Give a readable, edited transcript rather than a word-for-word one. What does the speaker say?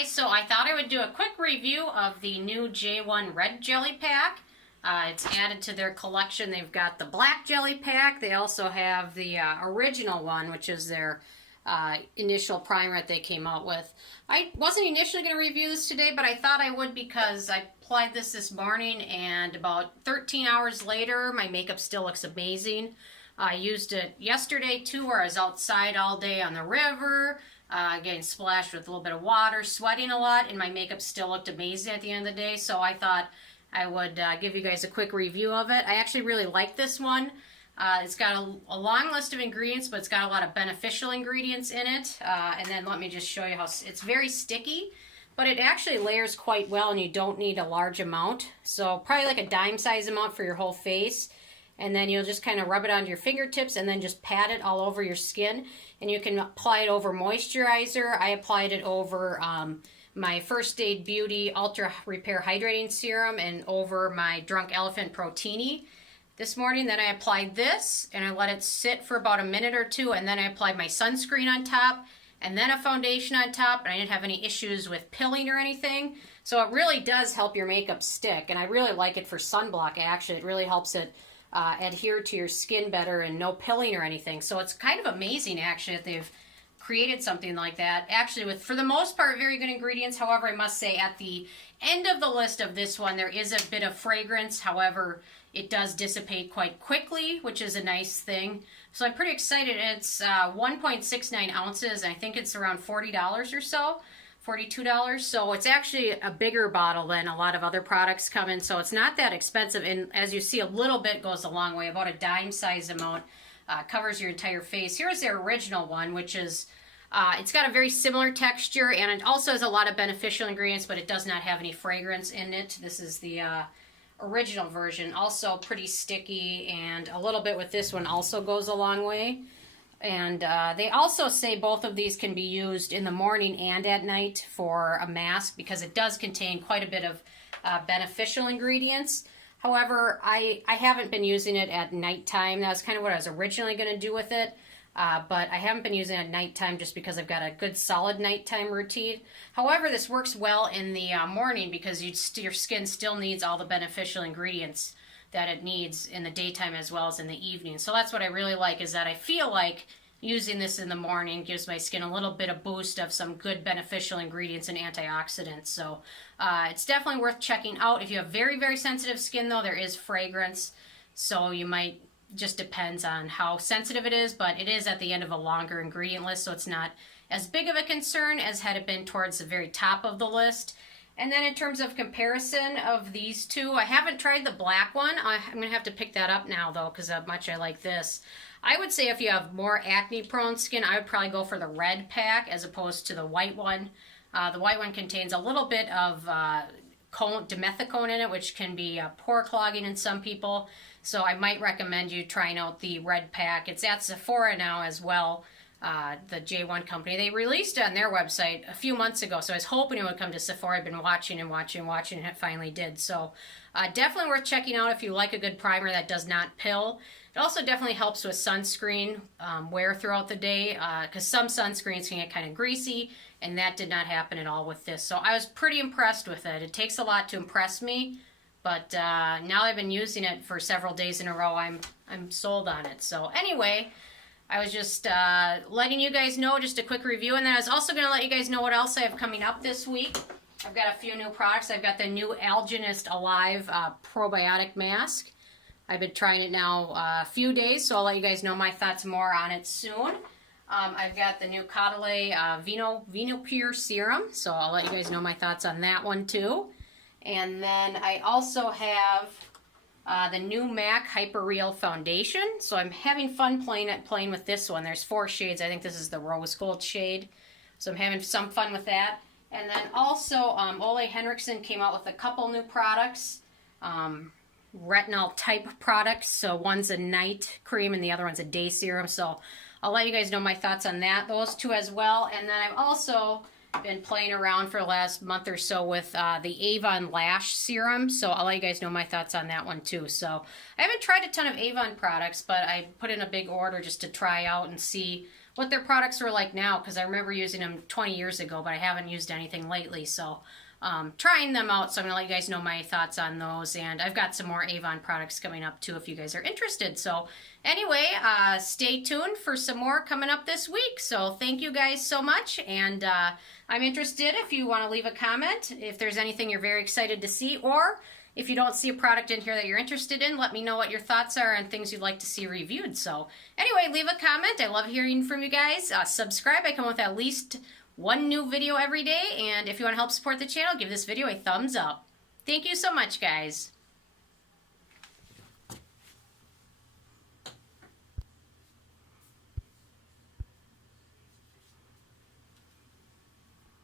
guys, so I thought I would do a quick review of the new J.One Red Jelly Pack. It's added to their collection. They've got the black jelly pack. They also have the original one, which is their initial primer that they came out with. I wasn't initially going to review this today, but I thought I would because I applied this morning, and about 13 hours later, my makeup still looks amazing. I used it yesterday too, where I was outside all day on the river, getting splashed with a little bit of water, sweating a lot, and my makeup still looked amazing at the end of the day. So I thought I would give you guys a quick review of it. I actually really like this one. It's got a long list of ingredients, but it's got a lot of beneficial ingredients in it. And then let me just show you how it's very sticky, but it actually layers quite well, and you don't need a large amount. So probably like a dime size amount for your whole face. And then you'll just kind of rub it onto your fingertips and then just pat it all over your skin. And you can apply it over moisturizer. I applied it over my First Aid Beauty Ultra Repair Hydrating Serum and over my Drunk Elephant Protini this morning. Then I applied this and I let it sit for about a minute or two, and then I applied my sunscreen on top and then a foundation on top, and I didn't have any issues with pilling or anything. So it really does help your makeup stick, and I really like it for sunblock. Actually, it really helps it adhere to your skin better and no pilling or anything. So it's kind of amazing actually that they've created something like that. Actually, with, for the most part, very good ingredients. However, I must say at the end of the list of this one, there is a bit of fragrance. However, it does dissipate quite quickly, which is a nice thing. So I'm pretty excited. It's 1.69 ounces. I think it's around $40 or so. $42. So it's actually a bigger bottle than a lot of other products come in. So it's not that expensive. And as you see, a little bit goes a long way. About a dime size amount covers your entire face. Here's their original one, which is, it's got a very similar texture, and it also has a lot of beneficial ingredients, but it does not have any fragrance in it. This is the original version. Also pretty sticky, and a little bit with this one also goes a long way. And they also say both of these can be used in the morning and at night for a mask, because it does contain quite a bit of beneficial ingredients. However, I haven't been using it at nighttime. That's kind of what I was originally going to do with it. But I haven't been using it at nighttime just because I've got a good solid nighttime routine. However, this works well in the morning because your skin still needs all the beneficial ingredients that it needs in the daytime as well as in the evening. So that's what I really like, is that I feel like using this in the morning gives my skin a little bit of boost of some good beneficial ingredients and antioxidants. So it's definitely worth checking out. If you have very, very sensitive skin though, there is fragrance. So you might, just depends on how sensitive it is, but it is at the end of a longer ingredient list, so it's not as big of a concern as had it been towards the very top of the list. And then in terms of comparison of these two, I haven't tried the black one. I'm going to have to pick that up now, though, because how much I like this. I would say if you have more acne-prone skin, I would probably go for the red pack as opposed to the white one. The white one contains a little bit of dimethicone in it, which can be pore clogging in some people. So I might recommend you trying out the red pack. It's at Sephora now as well. The J.One company. They released it on their website a few months ago, so I was hoping it would come to Sephora. I've been watching, and it finally did. So definitely worth checking out if you like a good primer that does not pill. It also definitely helps with sunscreen wear throughout the day, because some sunscreens can get kind of greasy, and that did not happen at all with this. So I was pretty impressed with it. It takes a lot to impress me, but now that I've been using it for several days in a row, I'm sold on it. So anyway, I was just letting you guys know, just a quick review, and then I was also going to let you guys know what else I have coming up this week. I've got a few new products. I've got the new Alginist Alive probiotic mask. I've been trying it now a few days, so I'll let you guys know my thoughts more on it soon. I've got the new Caudalie Vino Pure Serum, so I'll let you guys know my thoughts on that one too. And then I also have the new MAC Hyper Real Foundation. So I'm having fun playing with this one. There's 4 shades. I think this is the rose gold shade. So I'm having some fun with that. And then also Ole Henriksen came out with a couple new products. Retinol type products. So one's a night cream and the other one's a day serum. So I'll let you guys know my thoughts on those two as well. And then I've also been playing around for the last month or so with the Avon Lash Serum, so I'll let you guys know my thoughts on that one too. So I haven't tried a ton of Avon products, but I put in a big order just to try out and see what their products are like now, because I remember using them 20 years ago, but I haven't used anything lately, so trying them out. So I'm going to let you guys know my thoughts on those, and I've got some more Avon products coming up too if you guys are interested. So anyway, stay tuned for some more coming up this week. So thank you guys so much, and I'm interested if you want to leave a comment, if there's anything you're very excited to see, or if you don't see a product in here that you're interested in, let me know what your thoughts are and things you'd like to see reviewed. So anyway, leave a comment. I love hearing from you guys. Subscribe. I come with at least one new video every day. And if you want to help support the channel, give this video a thumbs up. Thank you so much, guys.